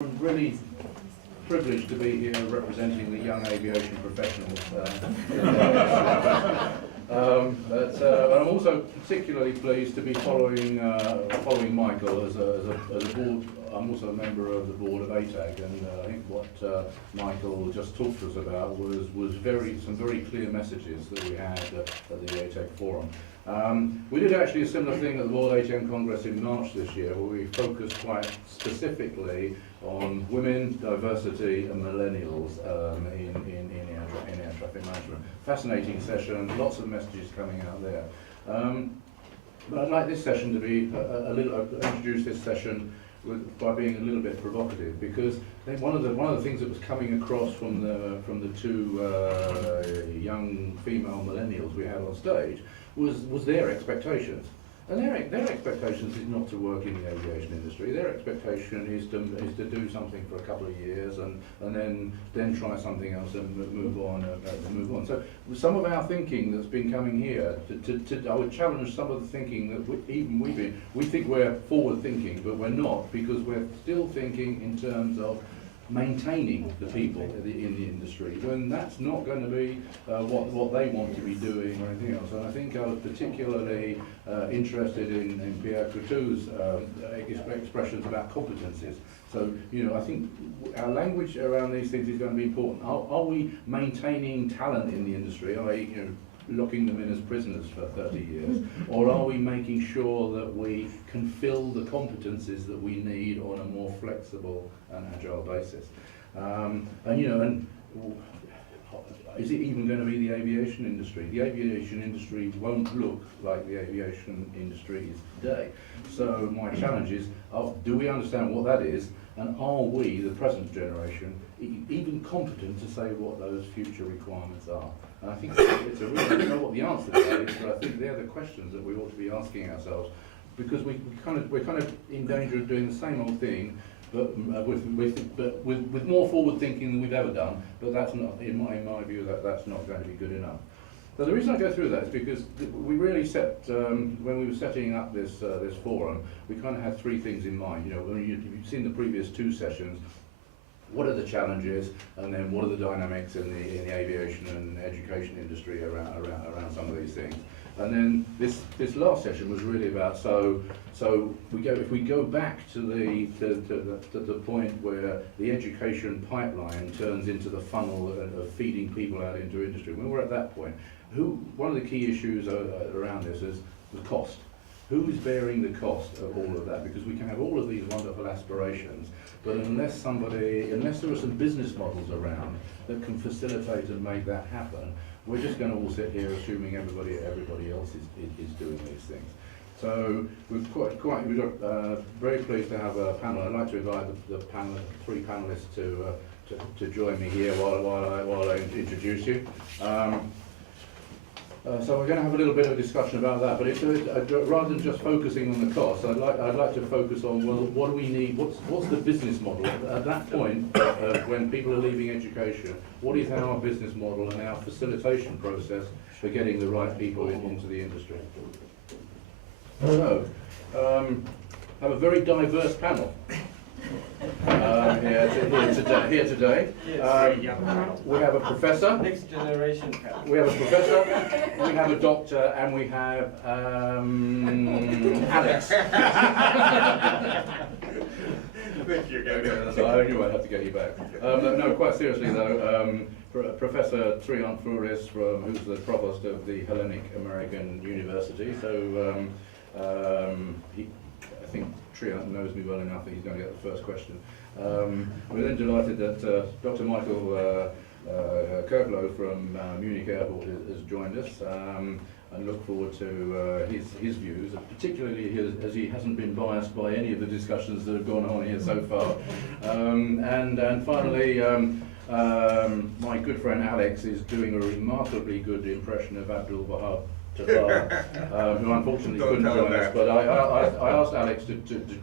I'm really privileged to be here representing the young aviation professionals. But I'm also particularly pleased to be following Michael as a board. I'm also a member of the board of ATAG, and I think what Michael just talked to us about was some very clear messages that we had at the ATAG forum. We did actually a similar thing at the World AGM Congress in March this year, where we focused quite specifically on women, diversity and millennials in air traffic management. Fascinating session, lots of messages coming out there. But I'd like this session to be introduce this session by being a little bit provocative, because I think one of the things that was coming across from the two young female millennials we had on stage was their expectations. And their expectations is not to work in the aviation industry. Their expectation is to do something for a couple of years and then try something else and move on. So some of our thinking that's been coming here, I would challenge some of the thinking that we think we're forward thinking, but we're not, because we're still thinking in terms of maintaining the people in the industry, when that's not going to be what they want to be doing or anything else. And I think I was particularly interested in Pierre Coutue's expressions about competencies. So, I think our language around these things is going to be important. Are we maintaining talent in the industry? Are we, locking them in as prisoners for 30 years? Or are we making sure that we can fill the competencies that we need on a more flexible and agile basis? Is it even going to be the aviation industry? The aviation industry won't look like the aviation industry is today. So my challenge is, do we understand what that is? And are we, the present generation, even competent to say what those future requirements are? And I think it's I don't know what the answer to that is, but I think they're the questions that we ought to be asking ourselves, because we're kind of in danger of doing the same old thing, but with more forward thinking than we've ever done. But that's not, in my view, that's not going to be good enough. So the reason I go through that is because we really set, when we were setting up this forum, we kind of had three things in mind. When you've seen the previous two sessions, what are the challenges, and then what are the dynamics in the aviation and education industry around some of these things. And then this last session was really about, if we go back to the point where the education pipeline turns into the funnel of feeding people out into industry. When we're at that point, one of the key issues around this is the cost. Who's bearing the cost of all of that? Because we can have all of these wonderful aspirations, but unless there are some business models around that can facilitate and make that happen, we're just going to all sit here assuming everybody else is doing these things. So we're very pleased to have a panel. I'd like to invite the three panelists to join me here while I introduce you. So we're going to have a little bit of a discussion about that, but rather than just focusing on the cost, I'd like to focus on, well, what do we need? What's the business model at that point when people are leaving education? What is our business model and our facilitation process for getting the right people into the industry? So, have a very diverse panel. Here today. We have a professor. Next generation. We have a professor. We have a doctor, and we have Alex. Thank you, guys. So I knew I'd have to get you back. No, quite seriously though, Professor Triant Flouris, who's the Provost of the Hellenic American University. So I think Triant knows me well enough that he's going to get the first question. We're then delighted that Dr. Michael Kerkloh from Munich Airport has joined us, and look forward to his views, particularly as he hasn't been biased by any of the discussions that have gone on here so far. And finally, my good friend Alex is doing a remarkably good impression of Abdul Wahab, who unfortunately couldn't join us, but I asked Alex to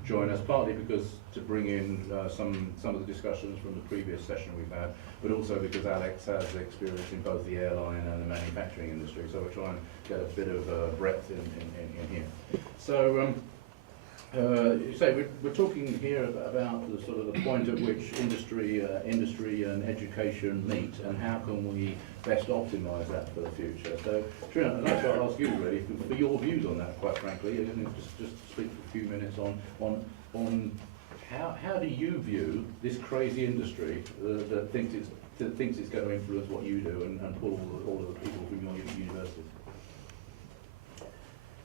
join us, partly because to bring in some of the discussions from the previous session we've had, but also because Alex has experience in both the airline and the manufacturing industry, so we're trying to get a bit of breadth in here. So You say we're talking here about the sort of the point at which industry and education meet, and how can we best optimise that for the future. So, Triant, I'd like to ask you really for your views on that. Quite frankly, and just speak for a few minutes on how do you view this crazy industry that thinks it's going to influence what you do and pull all of the people from your university.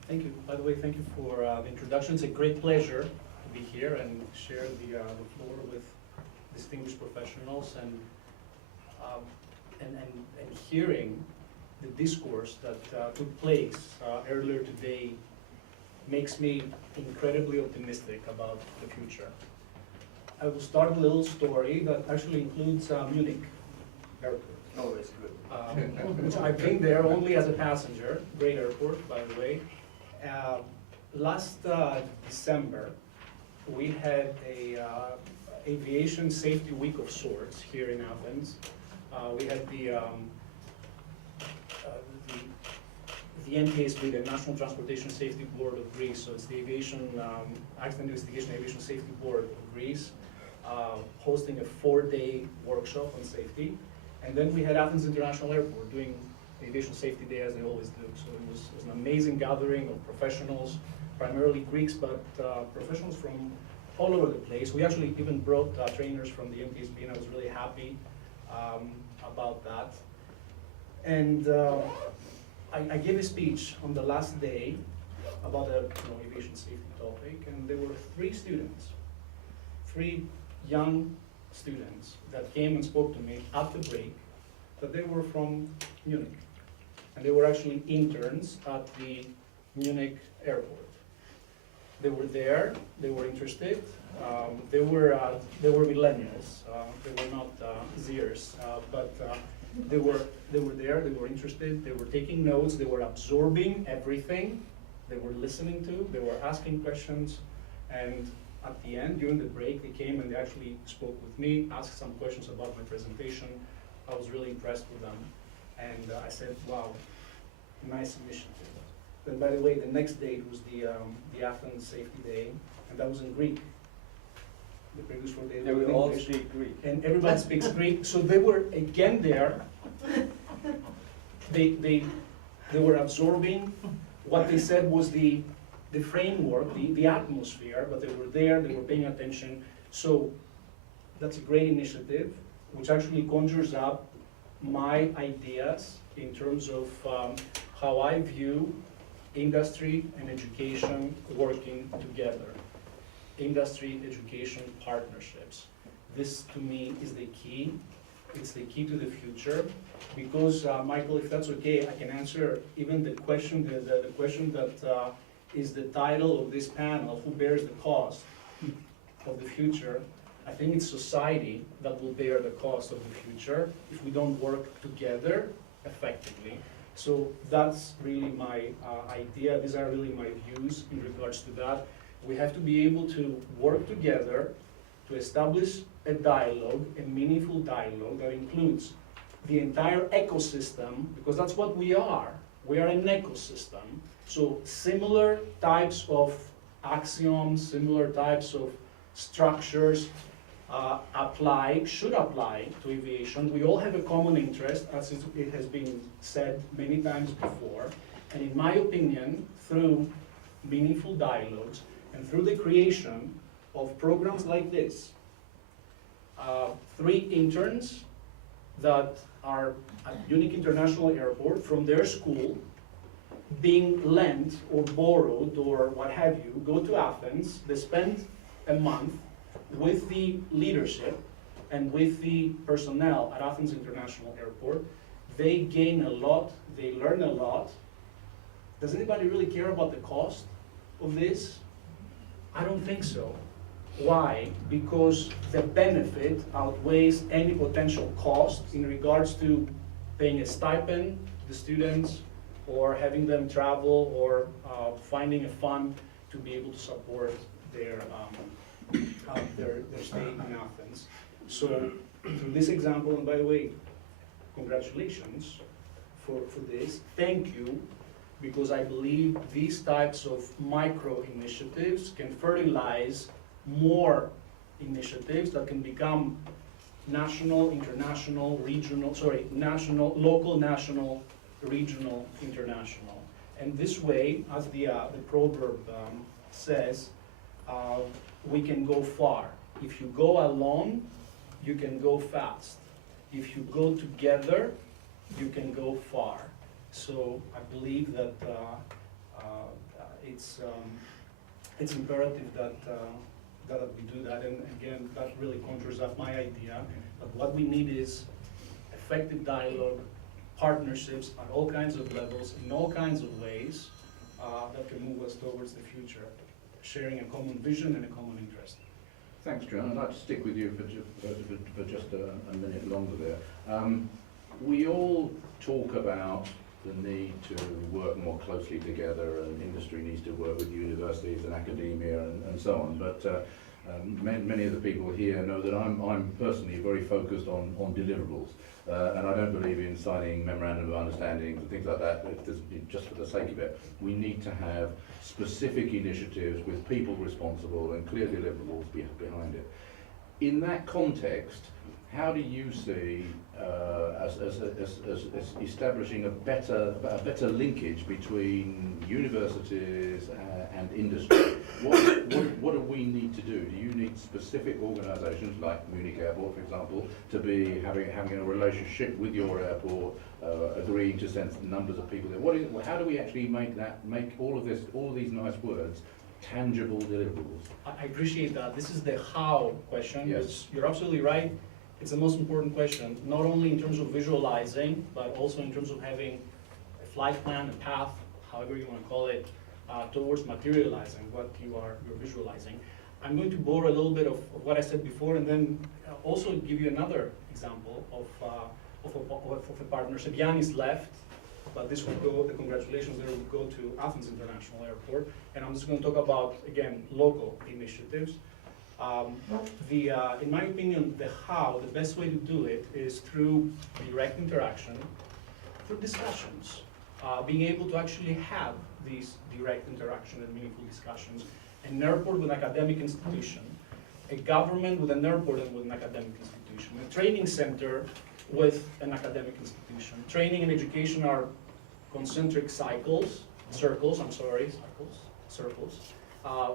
Thank you. By the way, thank you for the introduction. It's a great pleasure to be here and share the floor with distinguished professionals and hearing the discourse that took place earlier today makes me incredibly optimistic about the future. I will start with a little story that actually includes Munich airport. Always good. Which I've been there only as a passenger. Great airport, by the way. Last December, we had a aviation safety week of sorts here in Athens. We had the NTSB, the National Transportation Safety Board of Greece, so it's the Aviation Accident Investigation Aviation Safety Board of Greece, hosting a 4-day workshop on safety. And then we had Athens International Airport doing Aviation Safety Day, as they always do. So it was an amazing gathering of professionals, primarily Greeks, but professionals from all over the place. We actually even brought trainers from the NTSB, and I was really happy about that. And I gave a speech on the last day about a aviation safety topic, and there were 3 students, 3 young students that came and spoke to me at the break, that they were from Munich. And they were actually interns at the Munich airport. They were there, they were interested, they were millennials, they were not Zers, but they were there, they were interested, they were taking notes, they were absorbing everything, they were listening to, they were asking questions, and at the end, during the break, they came and they actually spoke with me, asked some questions about my presentation. I was really impressed with them. And I said, wow, nice initiative. Then, by the way, the next day was the Athens Safety Day, and that was in Greek. The previous 4 days They were will in all English. speak Greek. And everybody speaks Greek. So they were again there. They were absorbing. What they said was the framework, the atmosphere, but they were there, they were paying attention. So that's a great initiative, which actually conjures up my ideas in terms of how I view industry and education working together. Industry, education, partnerships. This, to me, is the key. It's the key to the future. Because, Michael, if that's okay, I can answer even the question, the question that is the title of this panel, who bears the cost of the future. I think it's society that will bear the cost of the future if we don't work together effectively. So that's really my idea. These are really my views in regards to that. We have to be able to work together to establish a dialogue, a meaningful dialogue that includes the entire ecosystem, because that's what we are. We are an ecosystem. So similar types of axioms, similar types of structures should apply to aviation. We all have a common interest, as it has been said many times before. And in my opinion, through meaningful dialogues and through the creation of programs like this, 3 interns that are at Munich International Airport from their school, being lent or borrowed or what have you, go to Athens. They spend a month with the leadership and with the personnel at Athens International Airport. They gain a lot, they learn a lot. Does anybody really care about the cost of this? I don't think so. Why? Because the benefit outweighs any potential cost in regards to paying a stipend to the students, or having them travel, or finding a fund to be able to support their stay in Athens. So through this example, and by the way, congratulations for this. Thank you because I believe these types of micro initiatives can fertilize more initiatives that can become national, international, regional, national, local, national, regional, international. And this way, as the proverb says, we can go far. If you go alone, you can go fast. If you go together, you can go far. So I believe that it's imperative that we do that. And again, that really conjures up my idea. But what we need is effective dialogue, partnerships at all kinds of levels, in all kinds of ways that can move us towards the future, sharing a common vision and a common interest. Thanks, John. I'd like to stick with you for just a minute longer there. We all talk about the need to work more closely together, and industry needs to work with universities and academia and so on. But many of the people here know that I'm personally very focused on deliverables. And I don't believe in signing memorandum of understandings and things like that just for the sake of it. We need to have specific initiatives with people responsible and clear deliverables behind it. In that context, how do you see as establishing a better linkage between universities and industry? What do we need to do? Do you need specific organisations like Munich Airport, for example, to be having a relationship with your airport, agreeing to send numbers of people there? How do we actually make all of these nice words tangible deliverables? I appreciate that. This is the how question. Yes. You're absolutely right. It's the most important question, not only in terms of visualizing, but also in terms of having a flight plan, a path, however you want to call it, towards materializing what you're visualizing. I'm going to borrow a little bit of what I said before, and then also give you another example of a partnership. Yannis left, but this will go, the congratulations there will go to Athens International Airport, and I'm just going to talk about, again, local initiatives. In my opinion, the how, the best way to do it is through direct interaction, through discussions, being able to actually have these direct interaction and meaningful discussions. An airport with an academic institution, a government with an airport and with an academic institution, a training center with an academic institution. Training and education are concentric circles,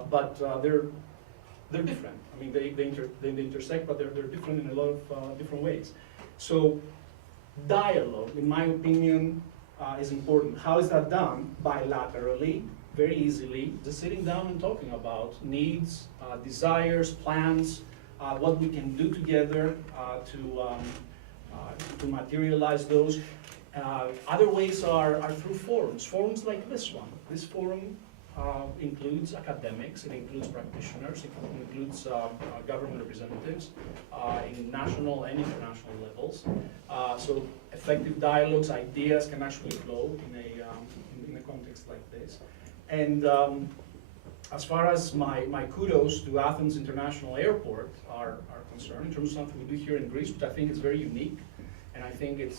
but they're different. I mean, they intersect, but they're different in a lot of different ways. So dialogue, in my opinion, is important. How is that done? Bilaterally, very easily, just sitting down and talking about needs, desires, plans, what we can do together to materialize those. Other ways are through forums like this one. This forum includes academics, it includes practitioners, it includes government representatives in national and international levels. So effective dialogues, ideas can actually flow in a context like this. And as far as my kudos to Athens International Airport are concerned, in terms of something we do here in Greece, which I think is very unique, and I think it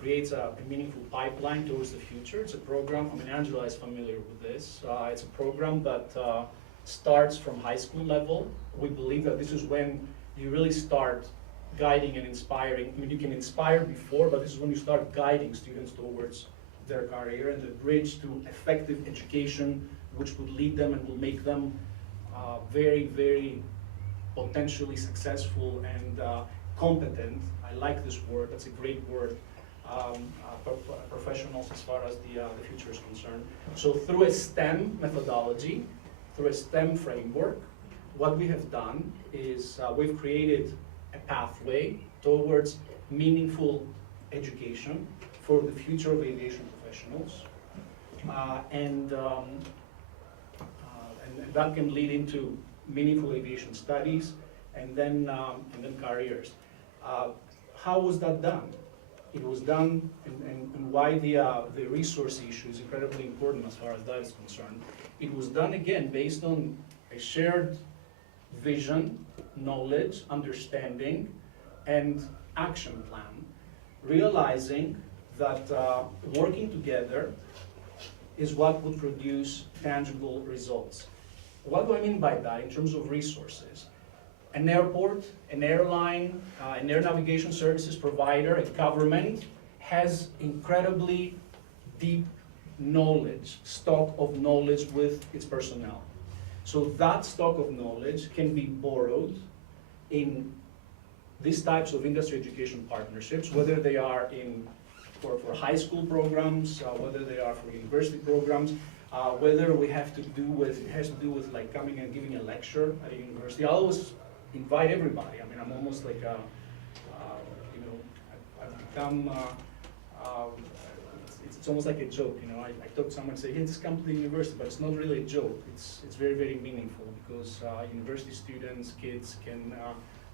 creates a meaningful pipeline towards the future. It's a program, I mean, Angela is familiar with this. It's a program that starts from high school level. We believe that this is when you really start guiding and inspiring. I mean, you can inspire before, but this is when you start guiding students towards their career and the bridge to effective education, which would lead them and will make them very, very potentially successful and competent. I like this word, that's a great word. Professionals as far as the future is concerned. So through a STEM methodology, through a STEM framework, what we have done is we've created a pathway towards meaningful education for the future of aviation professionals. And that can lead into meaningful aviation studies and then careers. How was that done? It was done, and why the resource issue is incredibly important as far as that is concerned. It was done, again, based on a shared vision, knowledge, understanding, and action plan, realizing that working together is what would produce tangible results. What do I mean by that in terms of resources? An airport, an airline, an air navigation services provider, a government has incredibly deep knowledge, stock of knowledge with its personnel. So that stock of knowledge can be borrowed in these types of industry education partnerships, whether they are for high school programs, whether they are for university programs, whether it has to do with like coming and giving a lecture at a university. I always invite everybody. I mean, I'm almost like I've become. It's almost like a joke, you know. I talk to someone and say, "Hey, just come to the university," but it's not really a joke. It's very, very meaningful because university students, kids can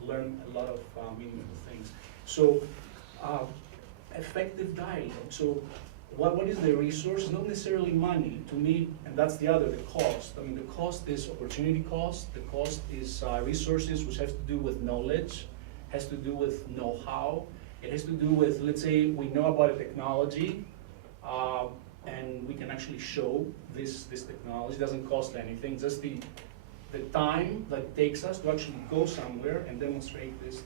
learn a lot of meaningful things. So, effective dialogue. So, what is the resource? Not necessarily money. To me, and that's the cost. I mean, the cost is opportunity cost. The cost is resources, which has to do with knowledge, has to do with know-how. It has to do with, let's say, we know about a technology, and we can actually show this technology. It doesn't cost anything, just the time that it takes us to actually go somewhere and demonstrate this to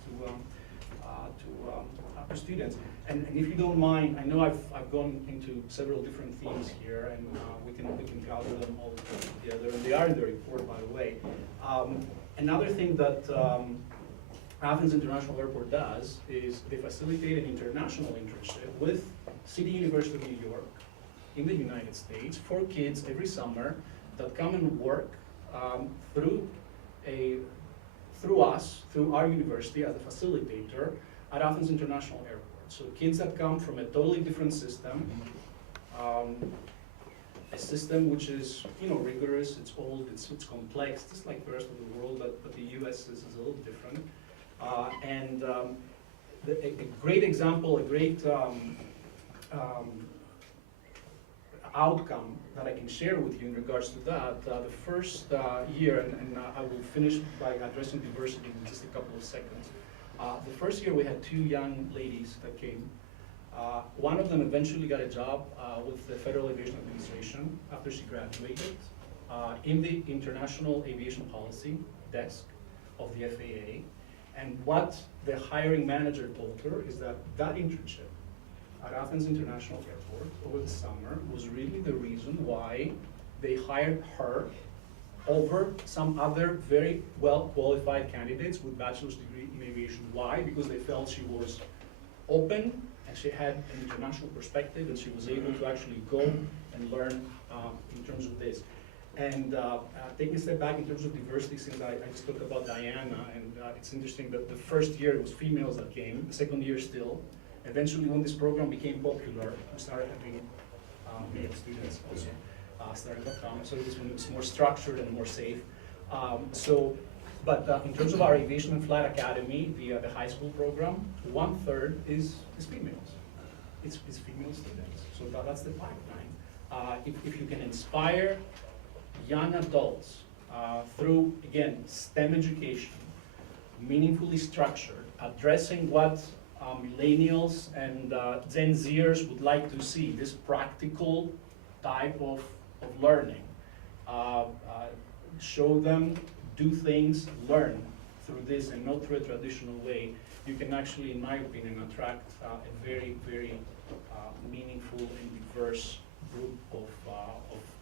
students. And if you don't mind, I know I've gone into several different themes here, and we can gather them all together, and they are in the report, by the way. Another thing that Athens International Airport does is they facilitate an international internship with City University of New York in the United States for kids every summer that come and work through our university as a facilitator at Athens International Airport. So kids that come from a totally different system, a system which is, you know, rigorous, it's old, it's complex, just like the rest of the world, but the US is a little different. A great example, a great outcome that I can share with you in regards to that, the first year, and I will finish by addressing diversity in just a couple of seconds. The first year we had two young ladies that came. One of them eventually got a job with the Federal Aviation Administration after she graduated in the International Aviation Policy desk of the FAA. And what the hiring manager told her is that internship at Athens International Airport over the summer was really the reason why they hired her over some other very well-qualified candidates with bachelor's degree in aviation. Why? Because they felt she was open and she had an international perspective and she was able to actually go and learn in terms of this. And taking a step back in terms of diversity, since I just talked about Diana, and it's interesting that the first year it was females that came, the second year still. Eventually, when this program became popular, we started having male students also starting to come. So this one was more structured and more safe. But in terms of our Aviation and Flight Academy, the high school program, 1/3 is females. It's female students. So that's the pipeline. If you can inspire young adults through, again, STEM education, meaningfully structured, addressing what millennials and Gen Zers would like to see, this practical type of learning. Show them, do things, learn through this and not through a traditional way. You can actually, in my opinion, attract a very, very meaningful and diverse group of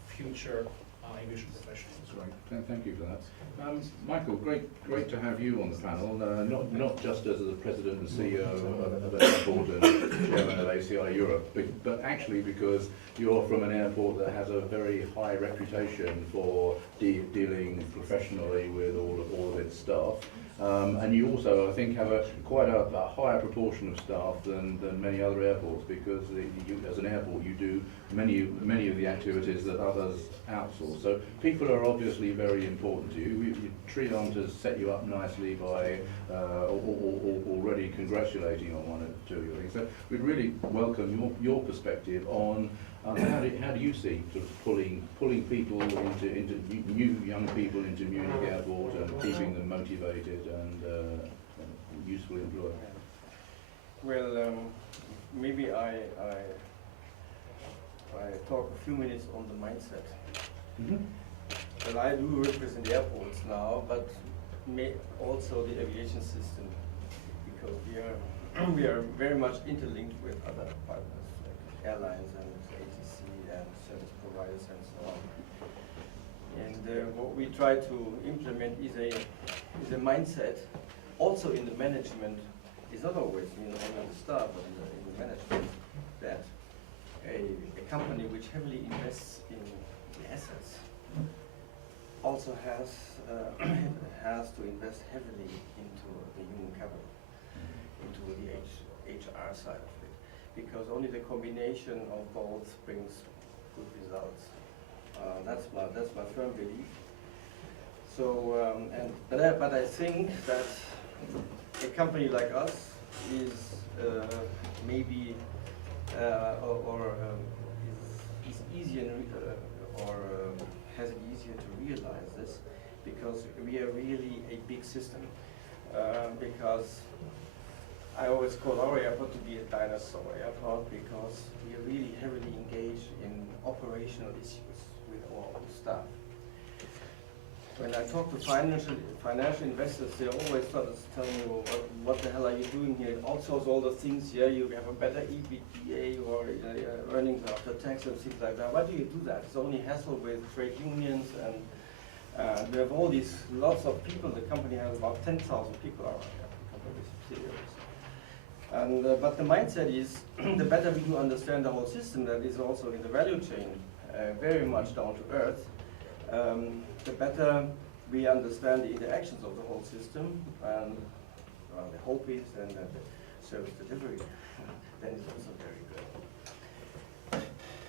future aviation professionals. Right. Thank you for that. Michael, great to have you on the panel, not just as the President and CEO of an airport and Chairman of ACI Europe, but actually because you're from an airport that has a very high reputation for dealing professionally with all of its staff. And you also, I think, have quite a higher proportion of staff than many other airports, because as an airport you do many of the activities that others outsource. So people are obviously very important to you. Triant has set you up nicely by already congratulating on one or two of your things. So we'd really welcome your perspective on how do you see sort of pulling people into new young people into Munich Airport and keeping them motivated and usefully employed? Well, maybe I I talk a few minutes on the mindset. Mhm. Well, I do represent airports now, but also the aviation system, because we are very much interlinked with other partners like airlines and ATC and service providers and so on. And what we try to implement is a mindset, also in the management. It's not always only in the staff, but in the management, that a company which heavily invests in the assets also has to invest heavily into the human capital, into the HR side of it, because only the combination of both brings good results. That's my firm belief. So, but I think that a company like us is maybe is easier has it easier to realize this, because we are really a big system. Because I always call our airport to be a dinosaur airport, because we are really heavily engaged in operational issues with our own staff. When I talk to financial investors, they always start telling me, well, what the hell are you doing here? Outsource all the things here, you have a better EBITDA or earnings after tax and things like that. Why do you do that? It's only hassle with trade unions, and we have all these lots of people. The company has about 10,000 people around here, company subsidiaries. And but the mindset is, the better we do understand the whole system, that is also in the value chain, very much down to earth, the better we understand the interactions of the whole system, and the hope is then that the service delivery then is also very good.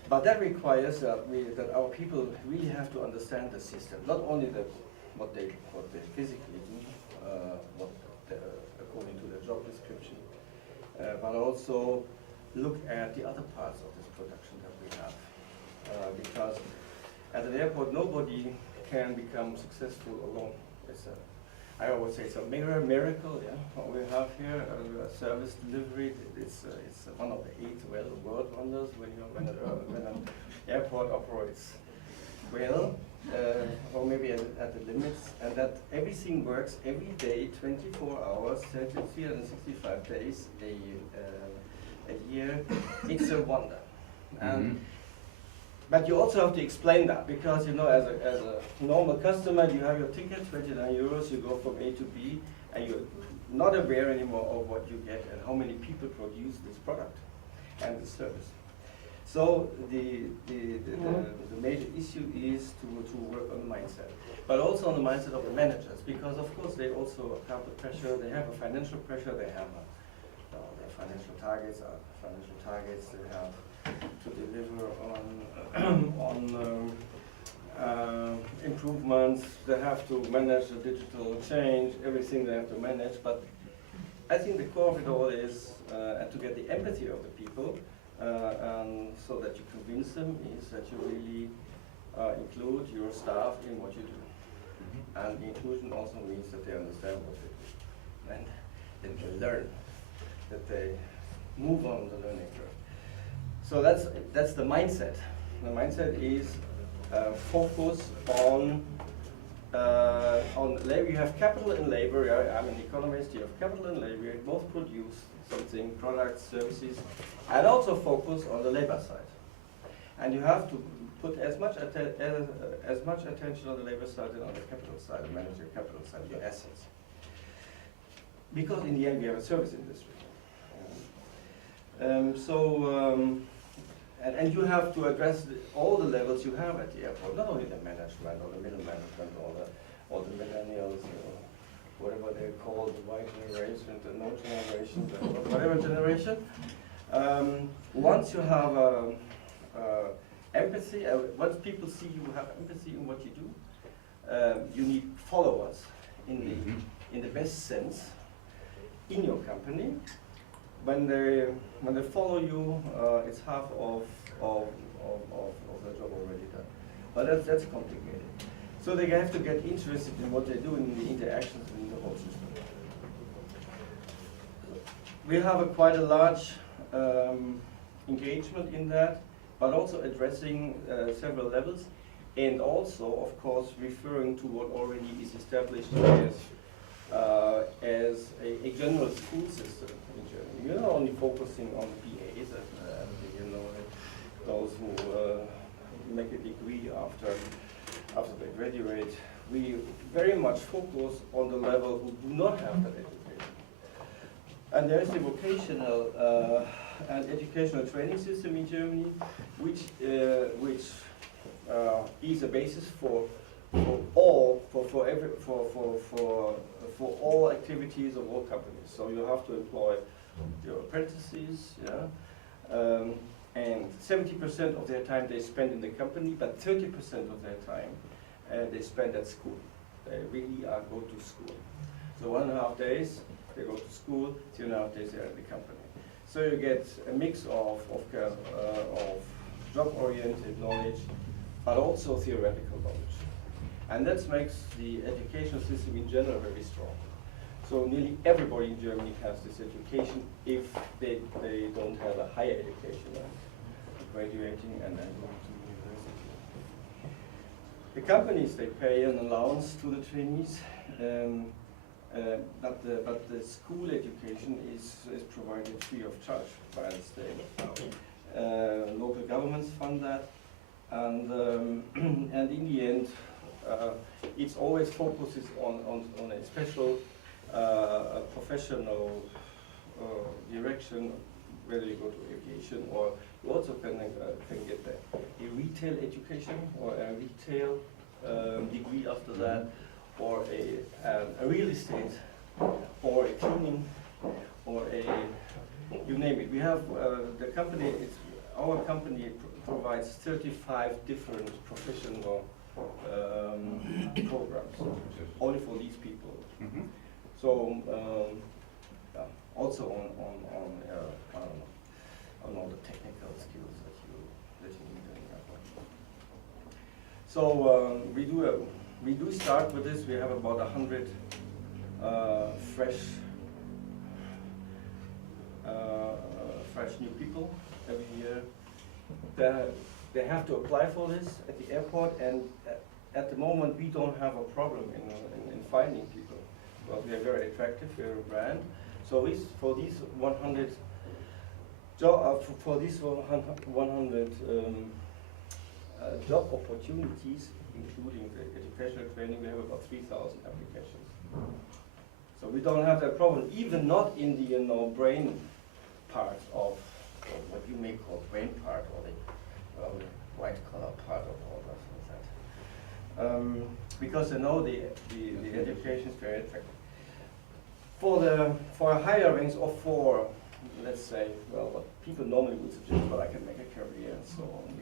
But that requires that our people really have to understand the system, not only what they physically do, according to the job description, but also look at the other parts of this production that we have, because at an airport, nobody can become successful alone. I always say it's a miracle, yeah, what we have here, service delivery. It's one of the 8 world wonders when an airport operates well, or maybe at the limits, and that everything works every day, 24 hours, 365 days a year. It's a wonder. And but you also have to explain that, because as a normal customer, you have your ticket, 29 euros, you go from A to B, and you're not aware anymore of what you get and how many people produce this product and the service. So the major issue is to work on the mindset, but also on the mindset of the managers, because of course they also have the pressure, they have a financial pressure, they have their financial targets, they have to deliver on improvements, they have to manage the digital change, everything they have to manage. But I think the core of it all is to get the empathy of the people, so that you convince them, is that you really include your staff in what you do. And the inclusion also means that they understand what they do, and they can learn, that they move on the learning curve. So that's the mindset. The mindset is focus on labor. You have capital and labor. I'm an economist. You have capital and labor. You both produce something, products, services, and also focus on the labor side. And you have to put as much attention on the labor side and on the capital side, and manage your capital side, your assets. Because in the end, we have a service industry. And you have to address all the levels you have at the airport, not only the management or the middle management or the millennials, whatever they're called, the Y generation, the no generation, the whatever generation. Once you have empathy, once people see you have empathy in what you do, you need followers in the best sense in your company. When they follow you, it's half of the job already done. But that's complicated. So they have to get interested in what they do in the interactions in the whole system. We have quite a large engagement in that. but also addressing several levels, and also, of course, referring to what already is established as a general school system in Germany. We're not only focusing on PAs and you know, those who make a degree after they graduate. We very much focus on the level who do not have that education. And there is the vocational and educational training system in Germany, which is a basis for all activities of all companies. So you have to employ your apprentices, yeah, and 70% of their time they spend in the company, but 30% of their time they spend at school. They really go to school. So 1.5 days they go to school, 2.5 days they are in the company. So you get a mix of job-oriented knowledge, but also theoretical knowledge. And that makes the educational system in general very strong. So nearly everybody in Germany has this education if they don't have a higher education, graduating and then going to university. The companies, they pay an allowance to the trainees, but the school education is provided free of charge by the state. Local governments fund that, and in the end, it's always focuses on a special professional direction, whether you go to aviation or you also can get a retail education or a retail degree after that, or a real estate, or a cleaning, or you name it. We have the company. Our company provides 35 different professional programs only for these people. Mm-hmm. So also on all the technical skills that you need in that one. So we do start with this. We have about 100 fresh new people every year. They have to apply for this at the airport, and at the moment we don't have a problem in finding people. Well, we are very attractive, we are a brand. So for these 100 job opportunities, including the educational training, we have about 3,000 applications. So we don't have that problem, even not in the brain part of what you may call brain part, or the white collar part of all that. Because the education is very attractive. For a higher ranks of for, let's say, well, what people normally would suggest, but I can make a career and so on.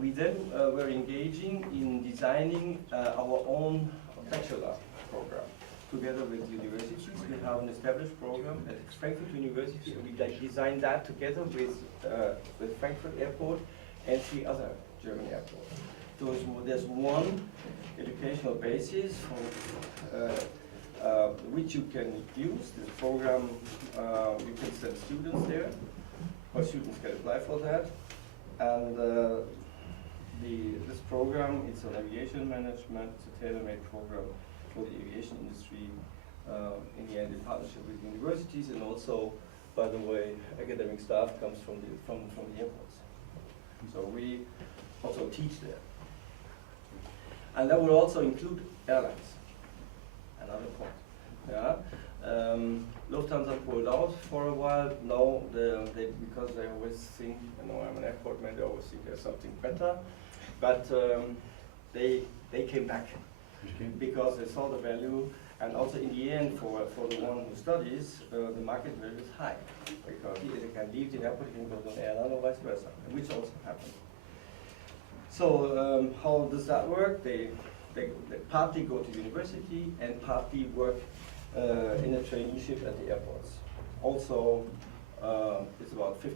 We then were engaging in designing our own bachelor program together with universities. We have an established program at Frankfurt University, and we designed that together with Frankfurt Airport and 3 other German airports. So there's one educational basis which you can use. This program, you can send students there, or students can apply for that. And this program, it's an aviation management, it's a tailor-made program for the aviation industry, in the end in partnership with universities, and also, by the way, academic staff comes from the airports. So we also teach there. And that will also include airlines. Another point. Yeah. Lufthansa pulled out for a while. Now, because they always think, I'm an airport man, they always think there's something better. But they came back because they saw the value, and also in the end, for the one who studies, the market value is high, because they can leave the airport, he can go to an airline, or vice versa, which also happens. So how does that work? They partly go to university and partly work in a traineeship at the airports. Also, it's about 50-50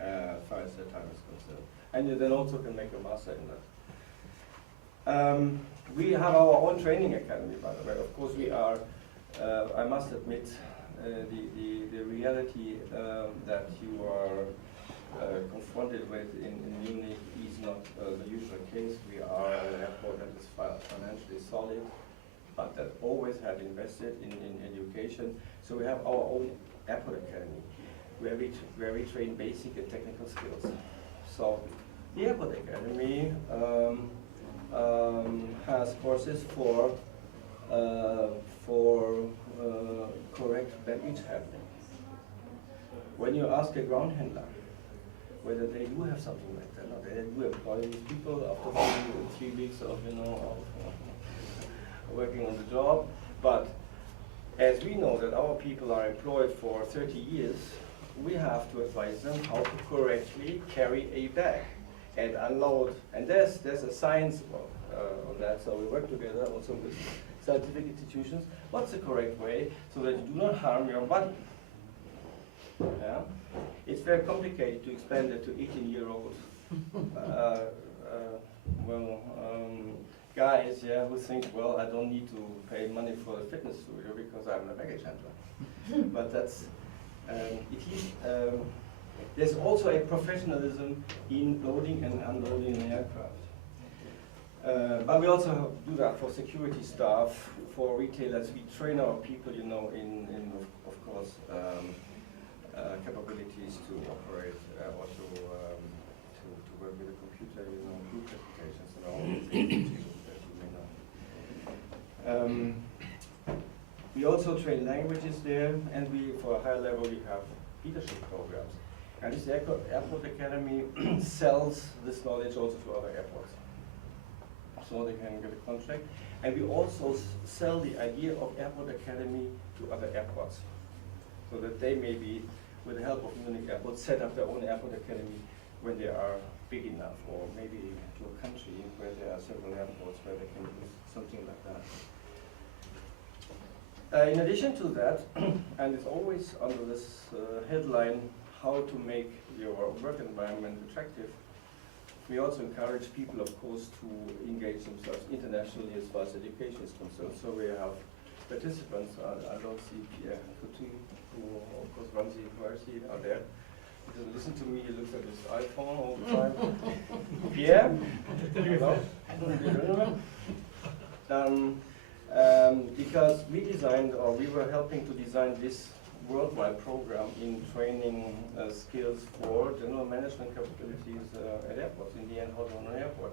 as far as the time is concerned. And you then also can make a master in that. We have our own training academy, by the way. Of course, we are, I must admit, the reality that you are confronted with in Munich is not the usual case. We are an airport that is financially solid, but that always have invested in education. So we have our own airport academy, where we train basic and technical skills. So the airport academy has courses for correct baggage handling. When you ask a ground handler whether they do have something like that, or they do employ these people after 3 weeks of working on the job, but as we know that our people are employed for 30 years, we have to advise them how to correctly carry a bag and unload. And there's a science on that, so we work together also with scientific institutions. What's the correct way so that you do not harm your body? Yeah? It's very complicated to explain that to 18-year-old guys, who think, well, I don't need to pay money for the fitness studio because I'm a baggage handler. But that's there's also a professionalism in loading and unloading an aircraft. But we also do that for security staff, for retailers. We train our people, in of course, capabilities to operate or to work with a computer, group applications and all these things that you may know. We also train languages there, and for a higher level, we have leadership programs. And this airport academy sells this knowledge also to other airports, so they can get a contract. And we also sell the idea of airport academy to other airports, so that they maybe, with the help of Munich Airport, set up their own airport academy when they are big enough, or maybe to a country where there are several airports where they can do something like that. In addition to that, and it's always under this headline, how to make your work environment attractive, we also encourage people, of course, to engage themselves internationally as far as education is concerned. So we have participants. I don't see Pierre Coutu, who of course runs the university, are there. He doesn't listen to me, he looks at his iPhone all the time. Pierre? Hello? Because we were helping to design this worldwide program in training skills for general management capabilities at airports, in the end, how to run an airport.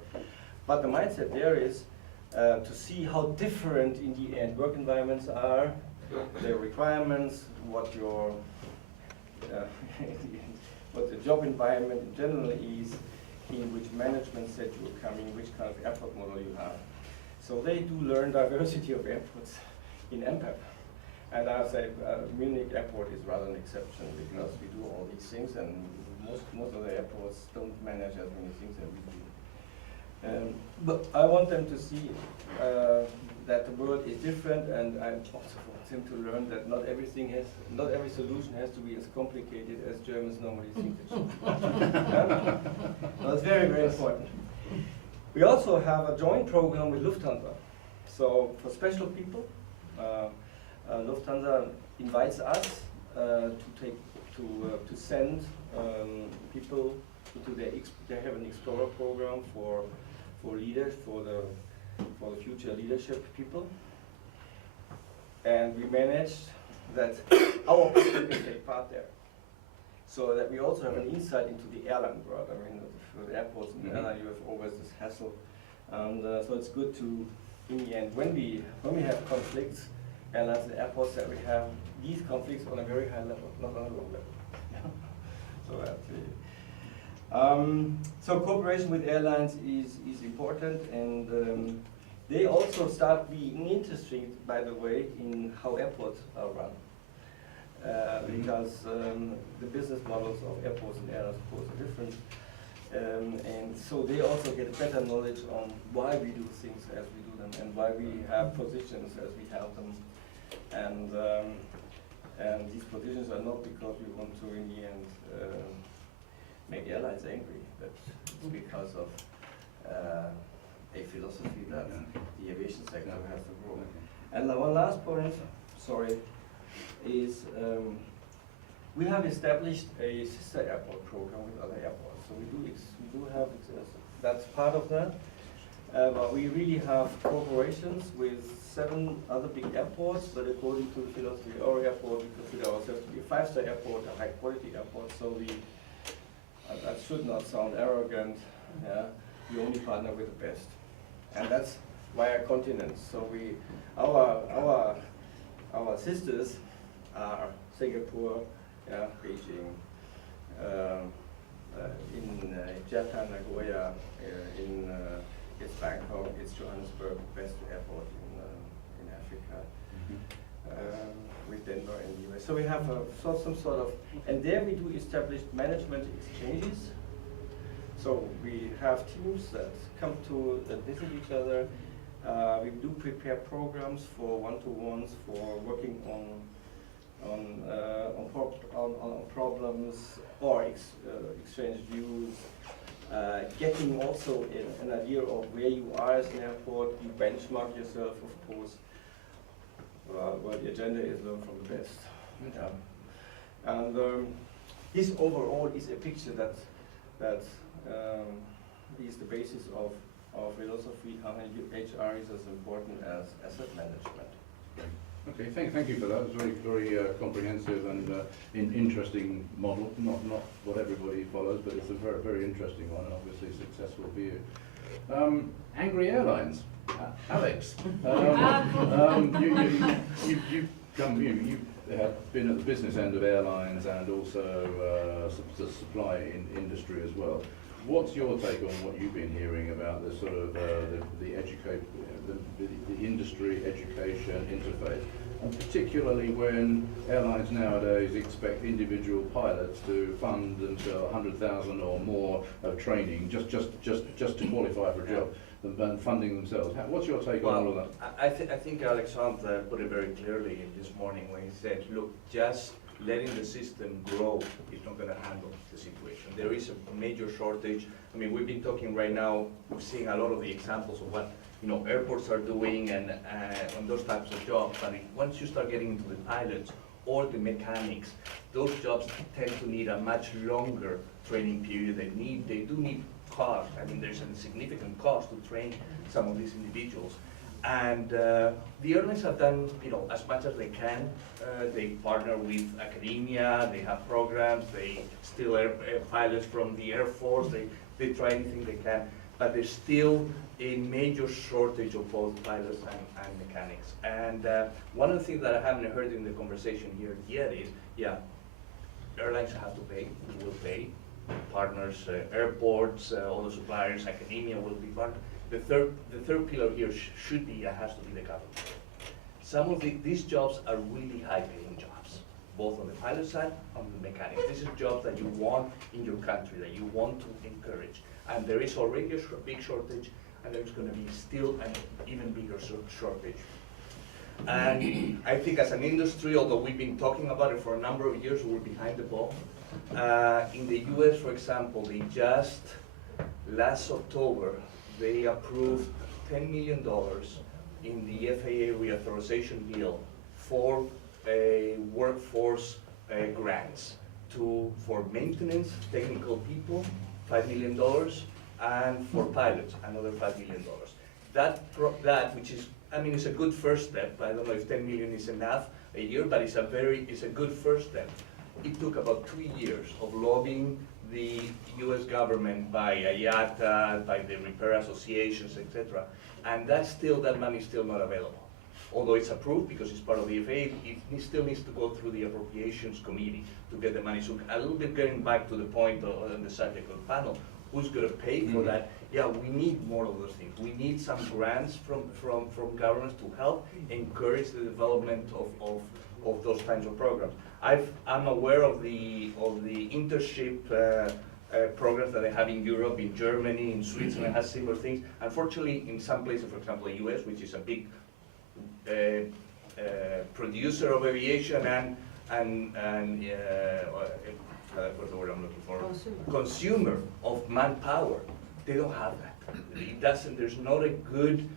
But the mindset there is to see how different in the end work environments are, their requirements, what the job environment in general is, in which management set you're coming, which kind of airport model you have. So they do learn diversity of airports in MPAP. And I say Munich Airport is rather an exception because we do all these things, and most of the airports don't manage as many things as we do. But I want them to see that the world is different, and I also want them to learn that not every solution has to be as complicated as Germans normally think it should. That's very, very important. We also have a joint program with Lufthansa. So for special people, Lufthansa invites us to send people into they have an Explorer program for leaders, for the future leadership people, and we managed that our people can take part there, so that we also have an insight into the airline world. I mean, for the airports and the airline, you have always this hassle, and so it's good to, in the end, when we have conflicts, airlines and airports, that we have these conflicts on a very high level, not on a low level. So that's so cooperation with airlines is important, and they also start being interested, by the way, in how airports are run. Because the business models of airports and airlines, of course, are different. And so they also get better knowledge on why we do things as we do them, and why we have positions as we have them. And these positions are not because we want to, in the end, make airlines angry, but it's because of a philosophy that the aviation sector has to grow. And one last point, sorry, is We have established a sister airport program with other airports. So we do have, that's part of that. But we really have cooperations with 7 other big airports, but according to the philosophy of our airport, we consider ourselves to be a 5-star airport, a high-quality airport. So we, that should not sound arrogant. Yeah, we only partner with the best, and that's via continents. So we, our sisters are Singapore, yeah, Beijing, in Japan, Nagoya, it's Bangkok, it's Johannesburg, best airport in Africa, with Denver in the US. So we have some sort of, and there we do establish management exchanges. So we have teams that come to that visit each other. We do prepare programs for one-to-ones for working on problems or exchange views. Getting also an idea of where you are as an airport. You benchmark yourself, of course. Well, the agenda is learn from the best. And this overall is a picture that is the basis of our philosophy, how HR is as important as asset management. Okay, thank you for that. It's very comprehensive and interesting model. Not what everybody follows, but it's a very interesting one, and obviously successful for you. Angry Airlines, Alex. You have been at the business end of airlines and also the supply industry as well. What's your take on what you've been hearing about the sort of the industry education interface, and particularly when airlines nowadays expect individual pilots to fund themselves 100,000 or more of training just to qualify for a job, than funding themselves? What's your take on all of that? I think Alexander put it very clearly this morning when he said, look, just letting the system grow is not going to handle the situation. There is a major shortage. I mean, we've been talking right now, we're seeing a lot of the examples of what airports are doing and on those types of jobs. But once you start getting into the pilots or the mechanics, those jobs tend to need a much longer training period. They do need cost. I mean, there's a significant cost to train some of these individuals. And the airlines have done, as much as they can. They partner with academia. They have programs. They steal pilots from the Air Force. They try anything they can. But there's still a major shortage of both pilots and mechanics. And one of the things that I haven't heard in the conversation here yet is, yeah, airlines have to pay. We will pay. Partners, airports, all the suppliers, academia will be part. The third pillar here has to be the government. Some of these jobs are really high-paying jobs, both on the pilot side and the mechanics. This is jobs that you want in your country, that you want to encourage. And there is already a big shortage, and there's going to be still an even bigger shortage. And I think as an industry, although we've been talking about it for a number of years, we're behind the ball. In the US, for example, they just, last October, they approved $10 million in the FAA reauthorization bill for workforce grants for maintenance, technical people, $5 million, and for pilots, another $5 million. That which is, I mean, it's a good first step. I don't know if 10 million is enough a year, but it's a good first step. It took about 2 years of lobbying the U.S. government by IATA, by the repair associations, etc. And that money is still not available. Although it's approved because it's part of the FAA, it still needs to go through the appropriations committee to get the money. So a little bit getting back to the point on the subject of the panel, who's going to pay for that? Yeah, we need more of those things. We need some grants from governments to help encourage the development of those kinds of programs. I'm aware of the internship programs that they have in Europe, in Germany, in Switzerland, has similar things. Unfortunately, in some places, for example, the US, which is a big producer of aviation and what's the word I'm looking for? Consumer of manpower. They don't have that. There's not a good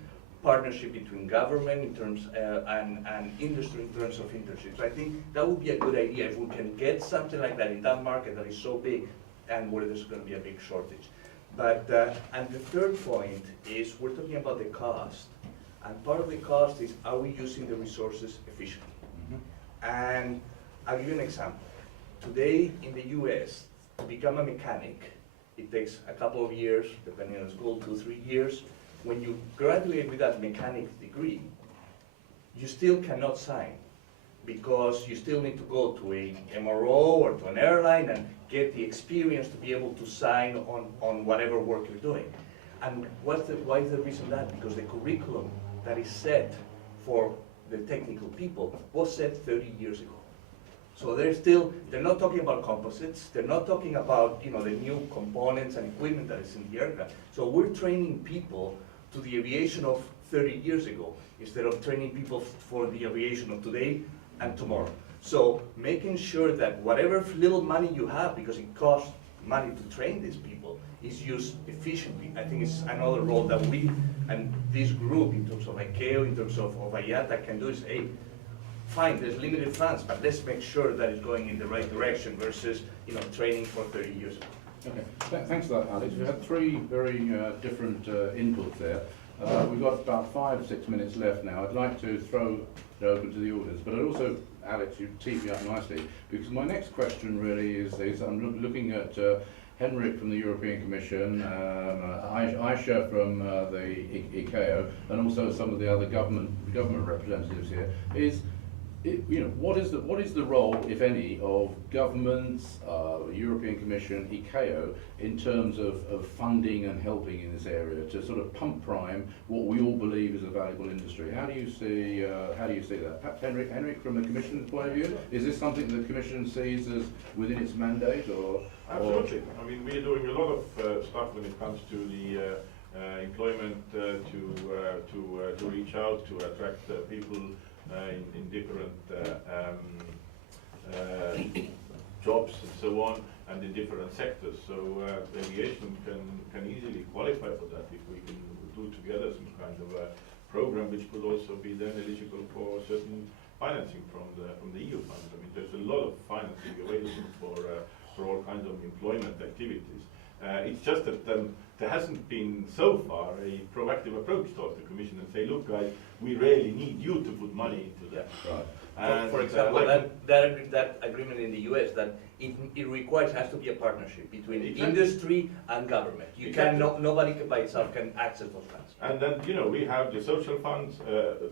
partnership between government in terms and industry in terms of internships. I think that would be a good idea if we can get something like that in that market that is so big and where there's going to be a big shortage. But and the third point is we're talking about the cost, and part of the cost is, are we using the resources efficiently? And I'll give you an example. Today in the US, to become a mechanic, it takes a couple of years, depending on the school, 2-3 years. When you graduate with that mechanics degree, you still cannot sign because you still need to go to a MRO or to an airline and get the experience to be able to sign on whatever work you're doing. And why is the reason that? Because the curriculum that is set for the technical people was set 30 years ago. So they're not talking about composites, they're not talking about the new components and equipment that is in the aircraft. So we're training people to the aviation of 30 years ago, instead of training people for the aviation of today and tomorrow. So making sure that whatever little money you have, because it costs money to train these people, is used efficiently. I think it's another role that we and this group, in terms of HEICO, in terms of IATA, can do is, hey, fine, there's limited funds, but let's make sure that it's going in the right direction versus training for 30 years ago. Okay, thanks for that, Alex. We've had three very different inputs there. We've got about 5-6 minutes left now. I'd like to throw it open to the audience, but I'd also, Alex, you teed me up nicely, because my next question really is I'm looking at Henrik from the European Commission, Aisha from the HEICO, and also some of the other government representatives here. What is the role, if any, of governments, European Commission, HEICO, in terms of funding and helping in this area to sort of pump prime what we all believe is a valuable industry? How do you see that? Perhaps Henrik, from the Commission's point of view, is this something the Commission sees as within its mandate, or? Absolutely. I mean, we are doing a lot of stuff when it comes to the employment, to reach out, to attract people in different jobs and so on, and in different sectors. So aviation can easily qualify for that if we can do together some kind of a program which could also be then eligible for certain financing from the EU funds. I mean, there's a lot of financing available for all kinds of employment activities. It's just that there hasn't been so far a proactive approach towards the Commission and say, look guys, we really need you to put money into that. Right. And for example, that agreement in the US, that it requires, has to be a partnership between industry and government. You nobody by itself can access those funds. And then, we have the social funds,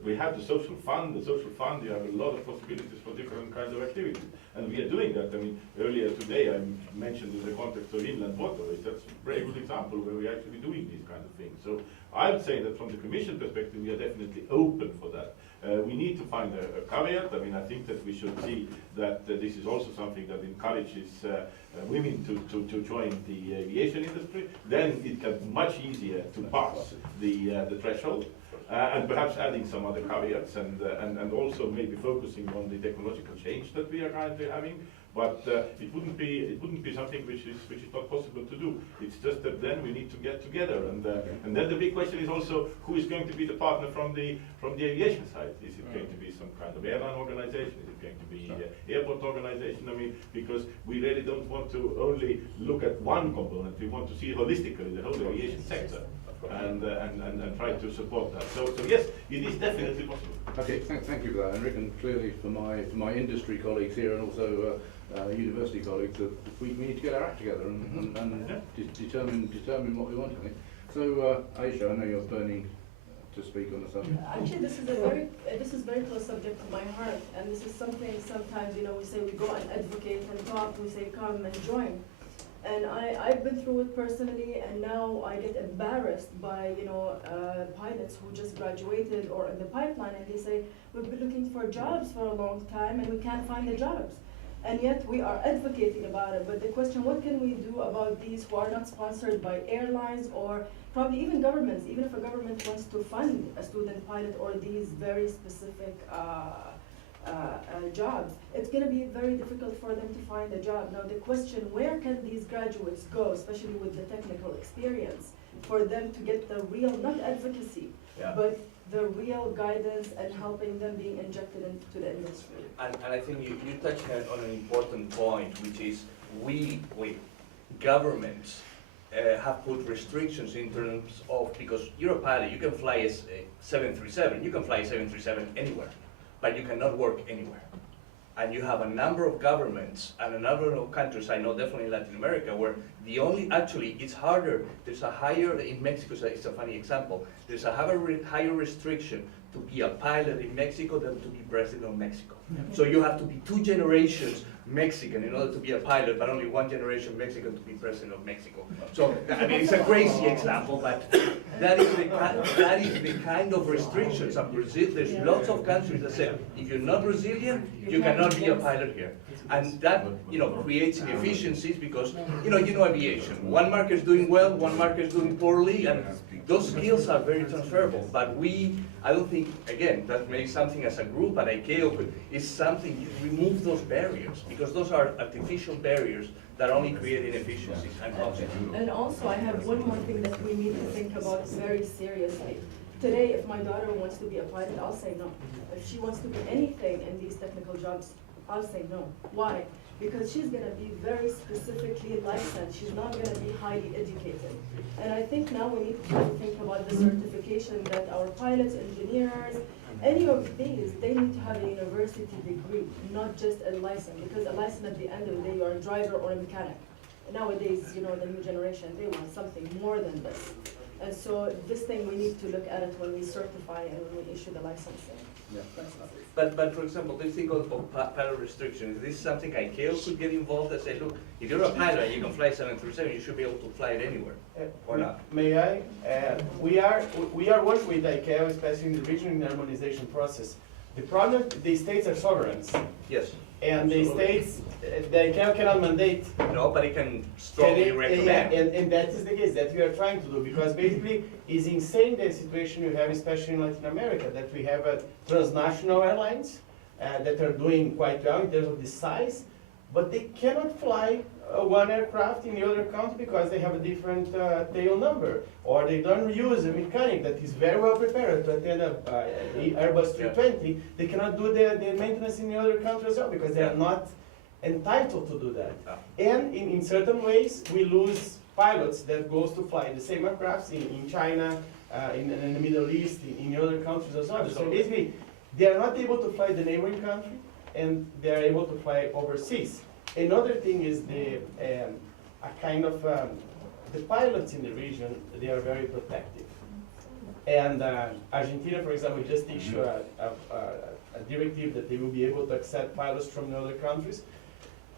we have the social fund. The social fund, you have a lot of possibilities for different kinds of activities. And we are doing that. I mean, earlier today I mentioned in the context of inland waterways, that's a very good example where we're actually doing these kind of things. So I would say that from the Commission perspective, we are definitely open for that. We need to find a caveat. I mean, I think that we should see that this is also something that encourages women to join the aviation industry. Then it can be much easier to pass the threshold. And perhaps adding some other caveats and also maybe focusing on the technological change that we are currently having. But it wouldn't be something which is not possible to do. It's just that then we need to get together, and then the big question is also who is going to be the partner from the aviation side. Is it going to be some kind of airline organization? Is it going to be airport organization? I mean, because we really don't want to only look at one component. We want to see holistically the whole aviation sector. And try to support that. So yes, it is definitely possible. Okay, thank you for that, Henrik, and clearly for my industry colleagues here and also university colleagues, that we need to get our act together and determine what we want, I think. So Aisha, I know you're burning to speak on the subject. Actually, this is very close subject to my heart, and this is something sometimes we say we go and advocate and talk. We say come and join. And I've been through it personally, and now I get embarrassed by pilots who just graduated or in the pipeline, and they say we've been looking for jobs for a long time and we can't find the jobs, and yet we are advocating about it. But the question, what can we do about these who are not sponsored by airlines or probably even governments? Even if a government wants to fund a student pilot or these very specific jobs, it's going to be very difficult for them to find a job. Now the question, where can these graduates go, especially with the technical experience, for them to get the real, not advocacy, but the real guidance and helping them being injected into the industry. And I think you touched on an important point, which is we governments have put restrictions in terms of, because you're a pilot, you can fly a 737, you can fly a 737 anywhere, but you cannot work anywhere. And you have a number of governments and a number of countries, I know definitely in Latin America, where the only, actually, it's harder, there's a higher, in Mexico, so it's a funny example, there's a higher restriction to be a pilot in Mexico than to be president of Mexico. So you have to be 2 generations Mexican in order to be a pilot, but only 1 generation Mexican to be president of Mexico. So, I mean, it's a crazy example, but that is the kind of restrictions. And Brazil, there's lots of countries that say, if you're not Brazilian, you cannot be a pilot here. And that, creates inefficiencies because, aviation. One market is doing well, one market is doing poorly, and those skills are very transferable. But I don't think, again, that may be something as a group at HEICO is something, you remove those barriers, because those are artificial barriers that only create inefficiencies and costs. And also, I have one more thing that we need to think about very seriously. Today, if my daughter wants to be a pilot, I'll say no. If she wants to be anything in these technical jobs, I'll say no. Why? Because she's gonna be very specifically licensed. She's not gonna be highly educated. And I think now we need to think about the certification that our pilots, engineers, any of these, they need to have a university degree, not just a license. Because a license at the end of the day, you're a driver or a mechanic. Nowadays, the new generation, they want something more than this. And so this thing, we need to look at it when we certify and when we issue the licensing. Yeah. But for example, this thing of pilot restriction, is this something HEICO could get involved and say, look, if you're a pilot and you can fly 737, you should be able to fly it anywhere, or not? May I? We are working with HEICO, especially in the regional harmonization process. The problem, the states are sovereigns. Yes. And the states, the HEICO cannot mandate. No, but it can strongly recommend. And that is the case that we are trying to do, because basically it's insane the situation you have, especially in Latin America, that we have transnational airlines that are doing quite well in terms of the size, but they cannot fly one aircraft in the other country because they have a different tail number, or they don't use a mechanic that is very well prepared to attend a Airbus 320. They cannot do the maintenance in the other country as well because they are not entitled to do that. And in certain ways, we lose pilots that goes to fly the same aircrafts in China, in the Middle East, in other countries as well. So basically, they are not able to fly the neighboring country, and they are able to fly overseas. Another thing is the pilots in the region, they are very protective. And Argentina, for example, just issued a directive that they will be able to accept pilots from the other countries.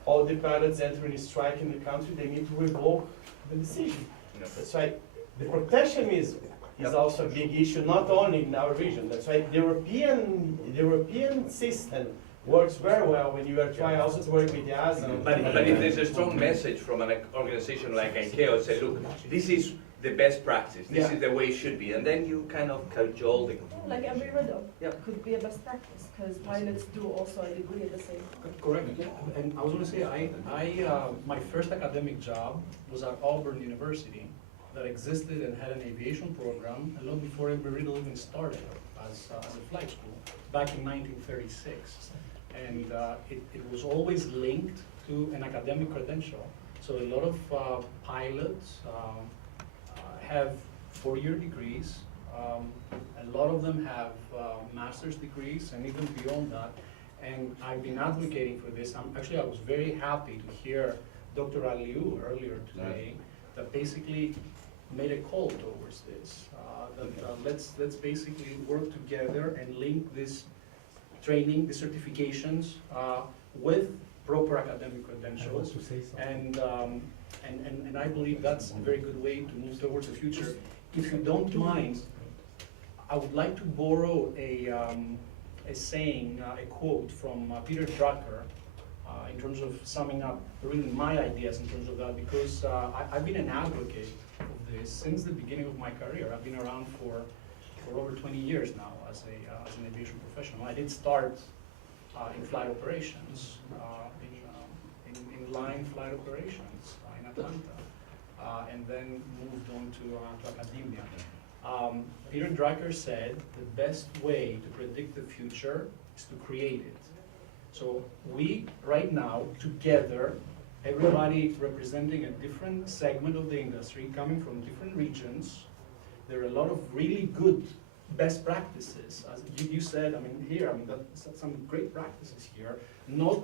All the pilots entering a strike in the country, they need to revoke the decision. That's why the protection is also a big issue, not only in our region. That's why the European system works very well when you are trying also to work with the ASEAN. But if there's a strong message from an organization like HEICO, say, look, this is the best practice, this is the way it should be, and then you kind of cajole them. Like every riddle Yep. could be a best practice, because pilots do also a degree at the same. Correct, yeah. And I was gonna say, my first academic job was at Auburn University that existed and had an aviation program a lot before Embry-Riddle even started as a flight school back in 1936. And it was always linked to an academic credential. So a lot of pilots have 4-year degrees. A lot of them have master's degrees and even beyond that. And I've been advocating for this. I was very happy to hear Dr. Aliou earlier today that basically made a call towards this. Let's basically work together and link this training, the certifications, with proper academic credentials. And I believe that's a very good way to move towards the future. If you don't mind, I would like to borrow a saying, a quote from Peter Drucker, in terms of summing up really my ideas in terms of that, because I've been an advocate of this since the beginning of my career. I've been around for over 20 years now as an aviation professional. I did start in flight operations, in line flight operations in Atlanta, and then moved on to academia. Peter Drucker said the best way to predict the future is to create it. So we, right now, together, everybody representing a different segment of the industry, coming from different regions, there are a lot of really good best practices. As you said, I mean, here, I mean, that's some great practices here. Not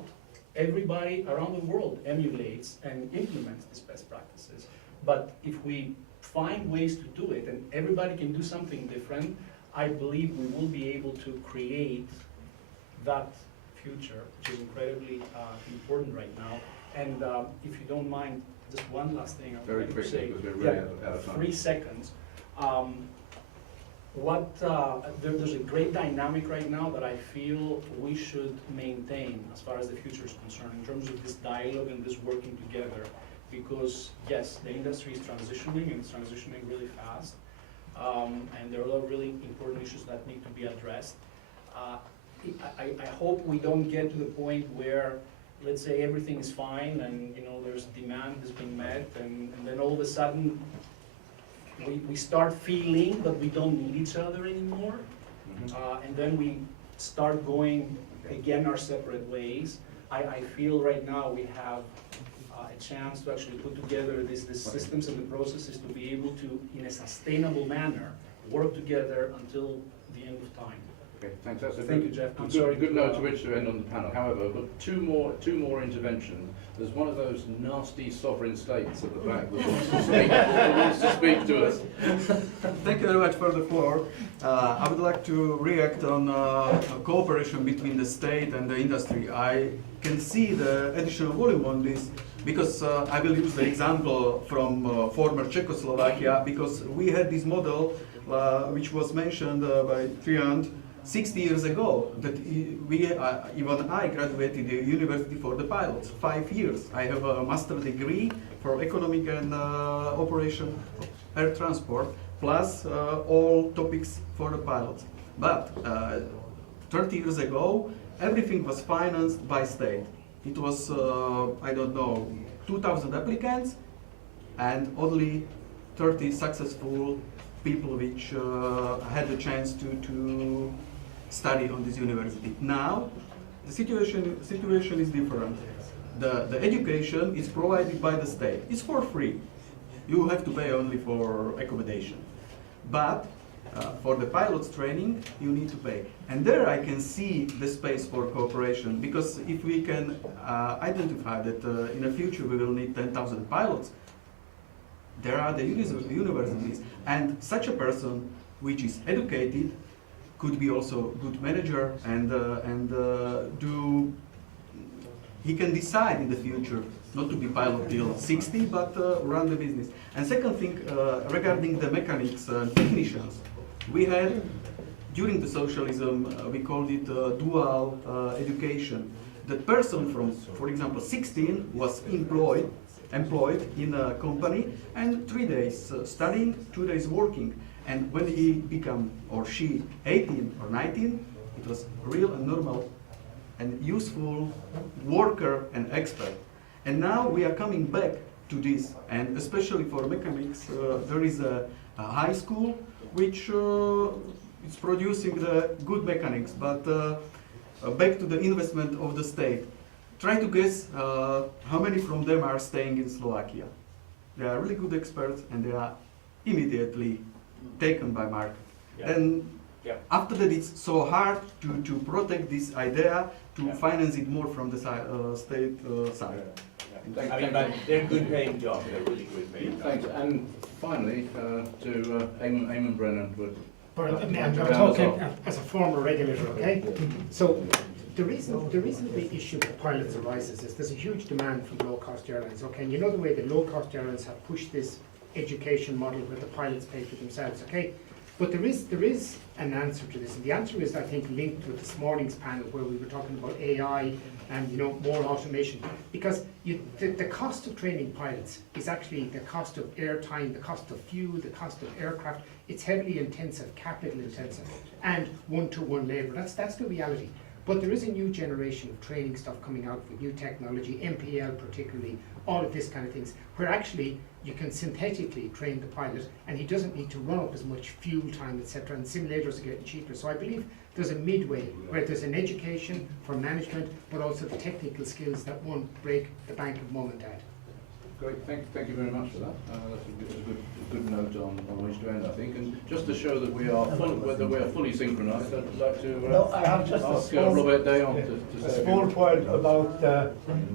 everybody around the world emulates and implements these best practices. But if we find ways to do it and everybody can do something different, I believe we will be able to create that future, which is incredibly important right now. And if you don't mind, just one last thing I would like to say. Because we're really out of time. 3 seconds. There's a great dynamic right now that I feel we should maintain as far as the future is concerned in terms of this dialogue and this working together. Because yes, the industry is transitioning and it's transitioning really fast. And there are a lot of really important issues that need to be addressed. I hope we don't get to the point where, let's say, everything is fine and there's demand that's being met, and then all of a sudden we start feeling that we don't need each other anymore, and then we start going again our separate ways. I feel right now we have a chance to actually put together these systems and the processes to be able to, in a sustainable manner, work together until the end of time. Okay, thanks. That's a Thank good, you, Jeff. I'm good, sorry good to, note to which to end on the panel. However, I've got two more interventions. There's one of those nasty sovereign states at the back that wants to speak to us. Thank you very much for the floor. I would like to react on cooperation between the state and the industry. I can see the additional volume on this because I will use the example from former Czechoslovakia, because we had this model which was mentioned by Triant 60 years ago, that even I graduated the university for the pilots, 5 years. I have a master degree for economic and operation air transport, plus all topics for the pilots. But 30 years ago, everything was financed by state. It was, I don't know, 2,000 applicants and only 30 successful people which had the chance to study on this university. Now, the situation is different. The education is provided by the state. It's for free. You have to pay only for accommodation. But for the pilot's training, you need to pay. And there I can see the space for cooperation, because if we can identify that in the future we will need 10,000 pilots, there are the universities, and such a person which is educated could be also a good manager, and he can decide in the future not to be pilot till 60, but run the business. And second thing, regarding the mechanics and technicians, we had, during the socialism, we called it dual education. The person from, for example, 16 was employed in a company, and 3 days studying, 2 days working. And when he become, or she, 18 or 19, it was real and normal and useful worker and expert. And now we are coming back to this, and especially for mechanics, there is a high school which is producing the good mechanics, but back to the investment of the state. Try to guess how many from them are staying in Slovakia. They are really good experts, and they are immediately taken by market. Yeah. And Yeah. after that, it's so hard to protect this idea, to finance it more from the state side. I mean, but they're good paying jobs, they're really good paying jobs. Thanks. And finally, to Eamon Brennan. I'm talking as a former regulator, okay? So the reason the big issue for pilots arises is there's a huge demand from low-cost airlines, okay? And you know the way the low-cost airlines have pushed this education model where the pilots pay for themselves, okay? But there is an answer to this, and the answer is, I think, linked with this morning's panel where we were talking about AI and more automation, because the cost of training pilots is actually the cost of airtime, the cost of fuel, the cost of aircraft. It's heavily intensive, capital intensive, and one-to-one labour. That's the reality. But there is a new generation of training stuff coming out with new technology, MPL particularly, all of this kind of things, where actually you can synthetically train the pilot and he doesn't need to run up as much fuel time, etc. And simulators are getting cheaper. So I believe there's a midway where there's an education for management, but also the technical skills that won't break the bank of mum and dad. Great, thank you very much for that. That's a good note on which to end, I think. And just to show that we are fully synchronised, I'd like to No, I have just ask a small, Robert Dayon to a say small point about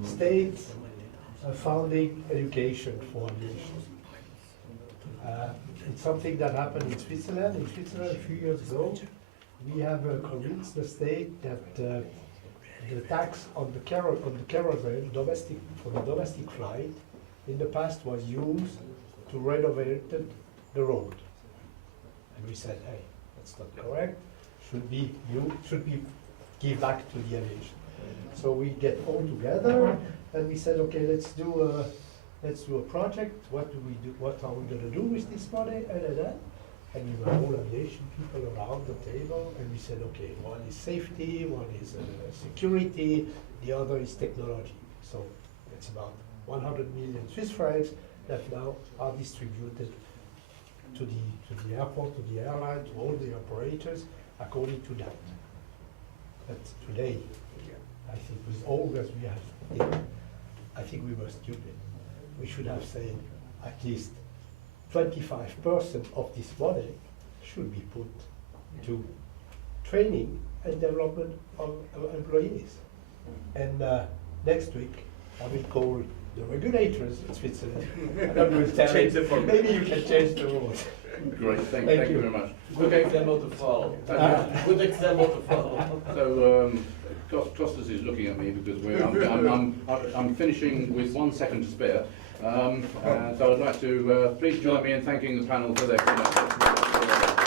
state founding education for aviation. It's something that happened in Switzerland. In Switzerland a few years ago, we have convinced the state that the tax on the kerosene for the domestic flight in the past was used to renovate the road. And we said, hey, that's not correct. Should be give back to the aviation. So we get all together and we said, okay, let's do a project. What do we do? What are we going to do with this money? And we were all aviation people around the table, and we said, okay, one is safety, one is security, the other is technology. So it's about 100 million Swiss francs that now are distributed to the airport, to the airline, to all the operators according to that. But today, I think with all that we have done, I think we were stupid. We should have said at least 25% of this money should be put to training and development of employees. And next week, I will call the regulators in Switzerland and I will tell Change them, the format. maybe you can change the rules. Great, thank you very much. Good example to follow. Good example to follow. So Costas is looking at me because I'm finishing with 1 second to spare. So I'd like to please join me in thanking the panel for their comments.